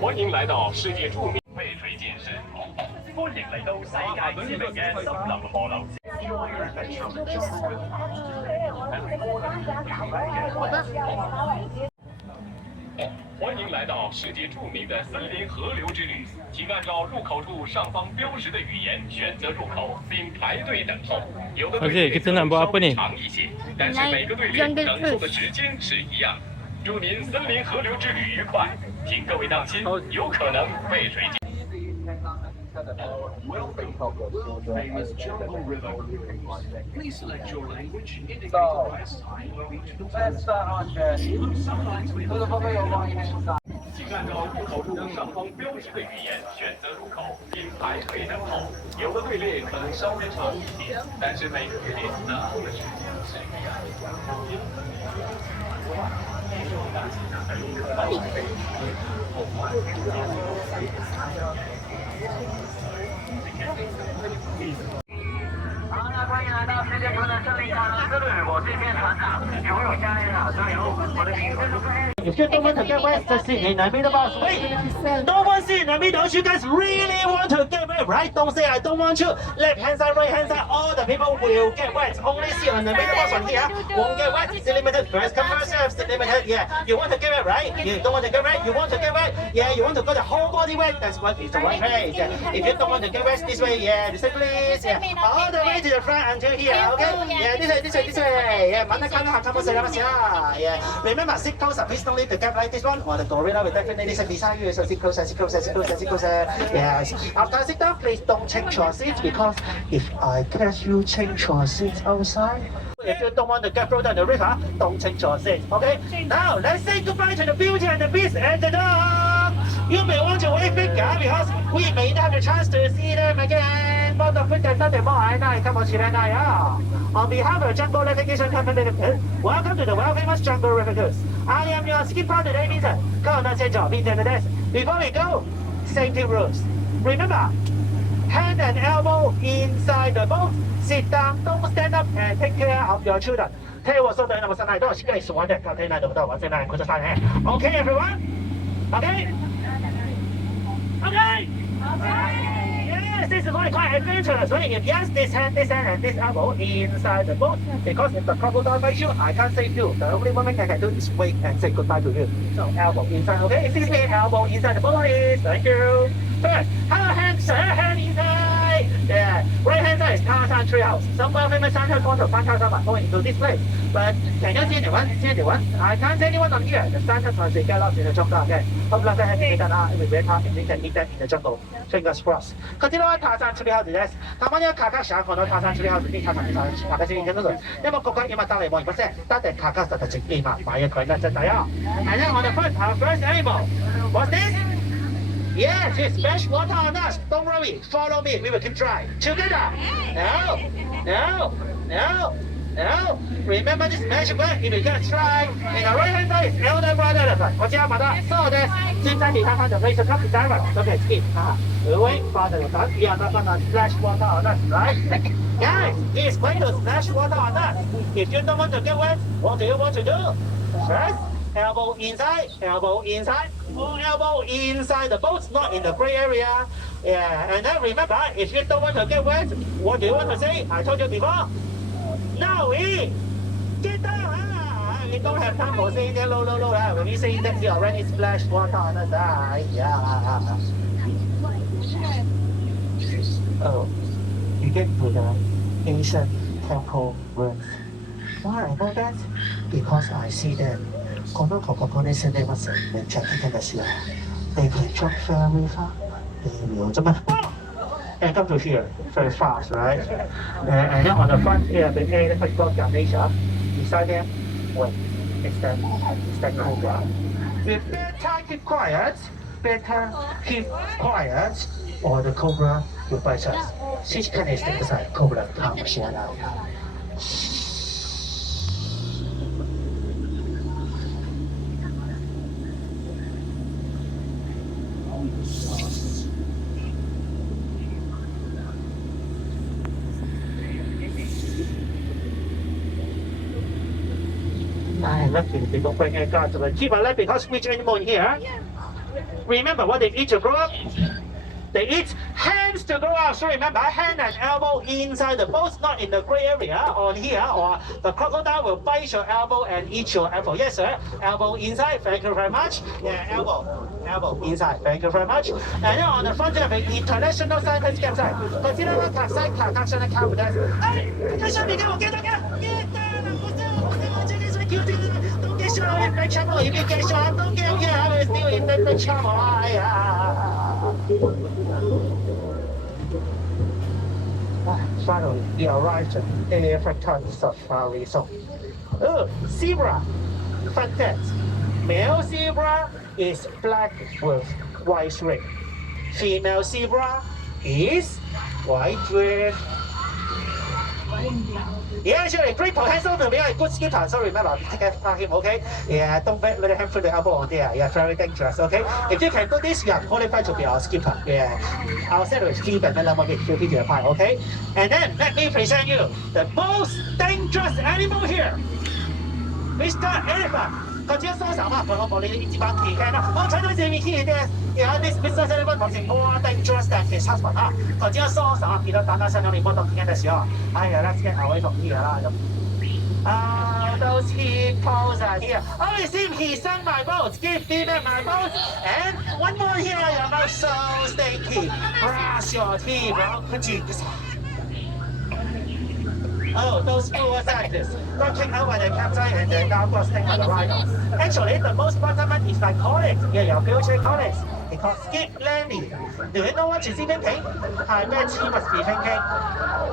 欢迎来到世界著名背水健身，歡迎嚟到世界知名嘅森林河流。欢迎来到世界著名的森林河流之旅，请按照入口处上方标识的语言选择入口，并排队等候。有的队列可能稍微长一些，但是每个队列等候的时间是一样。祝您森林河流之旅愉快，请各位当心，有可能背水。Welcome to the famous Jungle River Cruise. Please select your language, indicate the press sign or reach the subtitles. 请按照入口处上方标识的语言选择入口，并排队等候。有的队列可能稍微长一些，但是每个队列等候的时间是一样的。好，那欢迎来到世界不能胜利卡拉之旅，我是现船长，游泳教练好，加油！我的名字是。If you don't want to get wet, just sit in the middle bus. Wait, no one sit in the middle. You guys really want to get wet, right? Don't say I don't want to. Left hand side, right hand side, all the people will get wet. Only sit on the middle bus on here won't get wet. It's limited. First come, first serve. It's limited. Yeah, you want to get wet, right? You don't want to get wet. You want to get wet. Yeah, you want to go the whole body wet. That's what is the right way. Yeah. If you don't want to get wet this way, yeah, this way please. Yeah, all the way to the front until here. Okay. Yeah, this way. Yeah, 慢啲看下，差唔多死啦，Yeah. Remember, sit closer. Please don't leave the gap like this one. Or the gorilla will definitely sit beside you. So sit closer, sit closer, sit closer, sit closer. Yes. After sit down, please don't change your seats because if I catch you change your seats outside. If you don't want to get thrown down the river, don't change your seats. Okay. Now let's say goodbye to the beauty and the beast and the dog. You may want to wave finger because we may not have the chance to see them again. But the foot doesn't more. On behalf of Jungle Navigation Company Limited, welcome to the world famous Jungle River Cruise. I am your skipper today, Vincent. 靠到现场并且的 desk. Before we go, safety rules. Remember, hand and elbow inside the boat. Sit down, don't stand up, and take care of your children. 聽我說對，那麼上來都是跟你說的，看睇來得不到，我現在快速上來。Okay, everyone? Okay? Okay? Yes, this is quite adventurous. So if yes, this hand, and this elbow inside the boat, because if the crocodile bites you, I can't save you. The only one thing I can do is wait and say goodbye to you. So elbow inside, okay? Excuse me, elbow inside the boat, please. Thank you. First, hand inside. Yeah. Right hand side is Tarzan Treehouse. Some famous Santa Claus or Santa Claus going into this place. But can you see anyone? I can't see anyone on here. The Santa Claus will get lost in the jungle. Okay. Hope luck and happy that we will talk and we can meet them in the jungle. Fingers crossed. Continue on Tarzan Treehouseです。たまにはカカシャこのTarzan Treehouseにカカシに行くの。でもここ今誰もいません。だってカカサたち今買いなっちゃったよ。And then on the front, our first animal. What's this? Yes, it's splash water on us. Don't worry. Follow me. We will keep trying. Together. No. Remember this magic word? If you just try. In the right hand side is elder brother elephant. 我加把它so this. 现在你看看的 laser cup diver. Okay, skip. Wait for the elephant. We are not gonna splash water on us, right? Guys, he's going to splash water on us. If you don't want to get wet, what do you want to do? First, elbow inside. Oh, elbow inside the boat, not in the gray area. Yeah, and then remember, if you don't want to get wet, what do you want to say? I told you before. No, get down. We don't have time for saying that low. When we say that, we already splashed water on us. Yeah. Oh, you get to the ancient temple ruins. Why I know that? Because I see that. 講到婆婆呢，現在乜事？你着緊嘅時候，你佢 jump very far，你秒啫嘛。And come to here very fast, right? And then on the front here, the A, the got Ganesha. Beside them, wait, it's that cobra. Better keep quiet, or the cobra will bite us. 先看你是不是 cobra 它们先来。lucky they don't bring any guards to the keep alive because which animal in here? Remember what they eat to grow up? They eat hands to grow up. So remember, hand and elbow inside the boat, not in the gray area on here, or the crocodile will bite your elbow and eat your elbow. Yes, sir. Elbow inside. Thank you very much. Yeah, elbow inside. Thank you very much. And then on the front of the international science campsite, consider what taxi national campus. Hey, sure, don't get shot in the trouble. If you get shot, don't get here. I will still in the trouble. Finally, we arrived at African Safari Zone. Oh, zebra. Fun fact. Male zebra is black with white strip. Female zebra is white with. Yeah, actually, great potential to be a good skipper. So remember, take care of him, okay? Yeah, don't let him put the elbow on there. Yeah, very dangerous, okay? If you can do this, you are qualified to be our skipper. Yeah, I'll send you a skip and then I'm going to give you a pie, okay? And then let me present you the most dangerous animal here, Mr. Elephant. 佢只雙手嘛，我你呢班鐵嘅啦，我睇到這面鐵嘅，有啲 Mr. Elephant 好似 more dangerous than his husband 啊，佢只雙手見到打身上你摸到鐵嘅時候，哎呀，let's get away from here 啦咁。Those hippos are here. Oh, you see, he sang my boat. Give me back my boat. And one more here. Your mouth so stinky. Brush your teeth, bro. Oh, those poor scientists got kicked out by the captain and they now got stung by the rhino. Actually, the most bottom one is my colleagues. Yeah, your future colleagues. They call Skip Landy. Do you know what she's thinking? I bet she must be thinking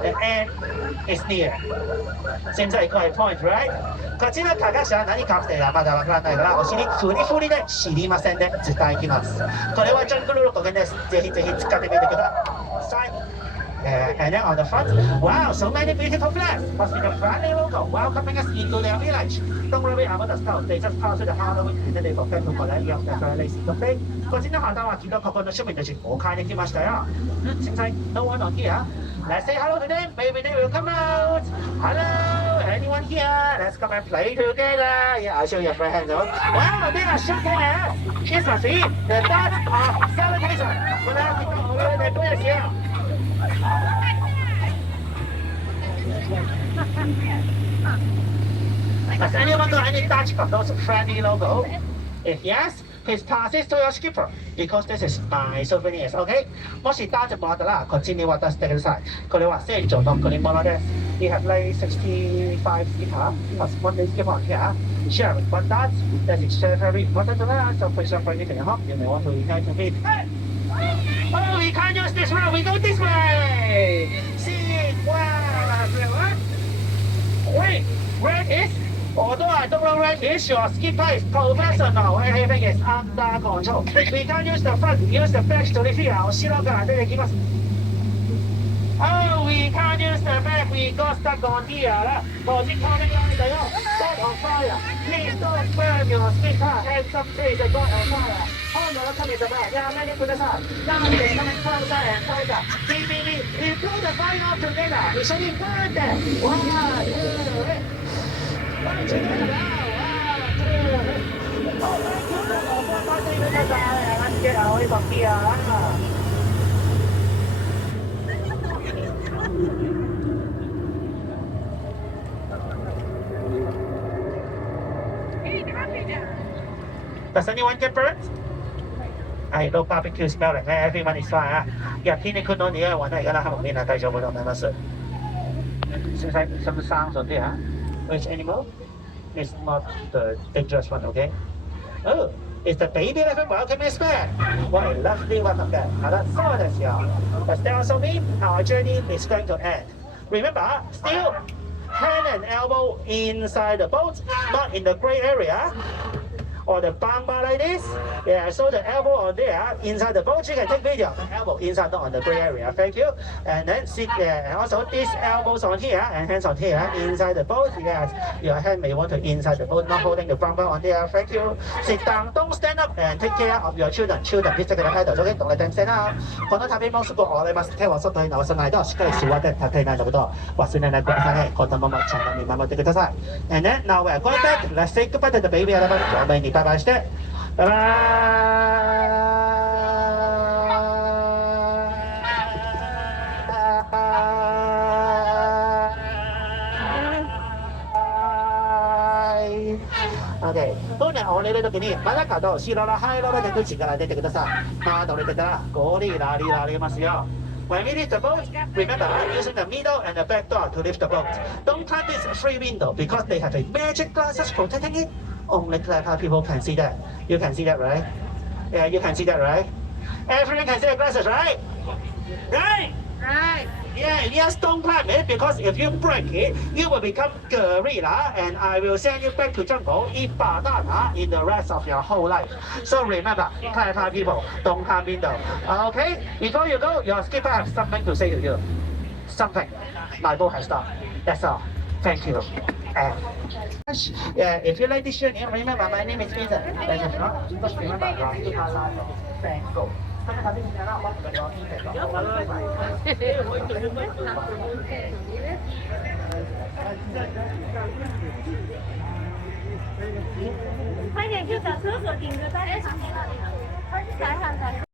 the end is near. 現在佢係 point, right? こちらからしゃ何かってまだわからないからお尻フリフリで知りませんね。絶対行きます。これはジャングルロコです。ぜひぜひ使ってみてください。And then on the front, wow, so many beautiful flags. Must be the friendly logo welcoming us into their village. Don't worry about the stuff. They just pass through the Halloween and then they forget to collect your lazy. Okay? こちらの方は見到ここの庶民たちお買いに来ましたよ。先生、no one on here. Let's say hello to them. Maybe they will come out. Hello, anyone here? Let's come and play together. Yeah, I'll show you a friend hands up. Wow, they are shaking hands. It's must be the dance of celebration. When I people over there, please here. Does anyone know any Dutch of those friendly logo? If yes, please pass it to your skipper because this is my souvenirs, okay? もしダーツもらったらこっちに渡してください。これは船長の贈り物です。We have like 65 skipper plus one day skipper on here. Share with one dart. That is very important to us. So for example, you can help. You may want to unite to me. Oh, we can't use this route. We go this way. See it. Wow, everyone. Wait, where is? Although I don't know where is, your skipper is professional. Everything is under control. We can't use the front. Use the back to lift here. Oh, we can't use the back. We got stuck on here. Set on fire. Please don't burn your skipper. And some trees are got on fire. Oh no, come in the back. Yeah, many put aside. Now they come and closer and closer. We pull the fire off together. We should be burn them. 1, 2, 3. Let's get away from here. Does anyone get burnt? I no barbecue smelling. Everyone is fine. 入天你 could not hear one. 而家啦，後面啊，繼續冇同你乜事。先使some sounds on there. Which animal? It's not the dangerous one, okay? Oh, it's the baby elephant welcoming us back. What a lovely welcome back. 好了，收ですよ。But that also means our journey is going to end. Remember, still hand and elbow inside the boat, not in the gray area. or the bump bar like this. Yeah, so the elbow on there inside the boat. You can take video. The elbow inside, not on the gray area. Thank you. And then sit there. And also these elbows on here and hands on here inside the boat. Yes, your hand may want to inside the boat, not holding the bump bar on there. Thank you. Sit down. Don't stand up and take care of your children. Children, please take the paddle. OK， 懂了，等先啦。この旅もすごくお願いします。手を外に直さないとしっかり座って立てないのことを忘れないでくださいね。子供もちゃんと見守ってください。And then now we're going back. Let's say goodbye to the baby elephant. 我们你拜拜して。拜拜。OK， 当然我哋呢度見啲，馬拉卡度試落啦，嗨落啦，你都自己嚟出てください。馬度你得啦，嗰啲嗱啲嗱啲咁嘅事咯。When we lift the boat, remember using the middle and the back door to lift the boat. Don't climb this free window because they have a magic glasses protecting it. Only clever people can see that. You can see that, right? Yeah, you can see that, right? Everyone can see the glasses, right? Right? Right. Yeah, yes, don't climb it because if you break it, you will become gorilla and I will send you back to jungle, eat banana in the rest of your whole life. So remember, clever people, don't climb window. Okay? Before you go, your skipper has something to say to you. Something. My boat has stopped. That's all. Thank you. And if you like this journey, remember my name is Peter. Just remember, thank you. 快点去找厕所，顶着在上面那里，快去踩上才。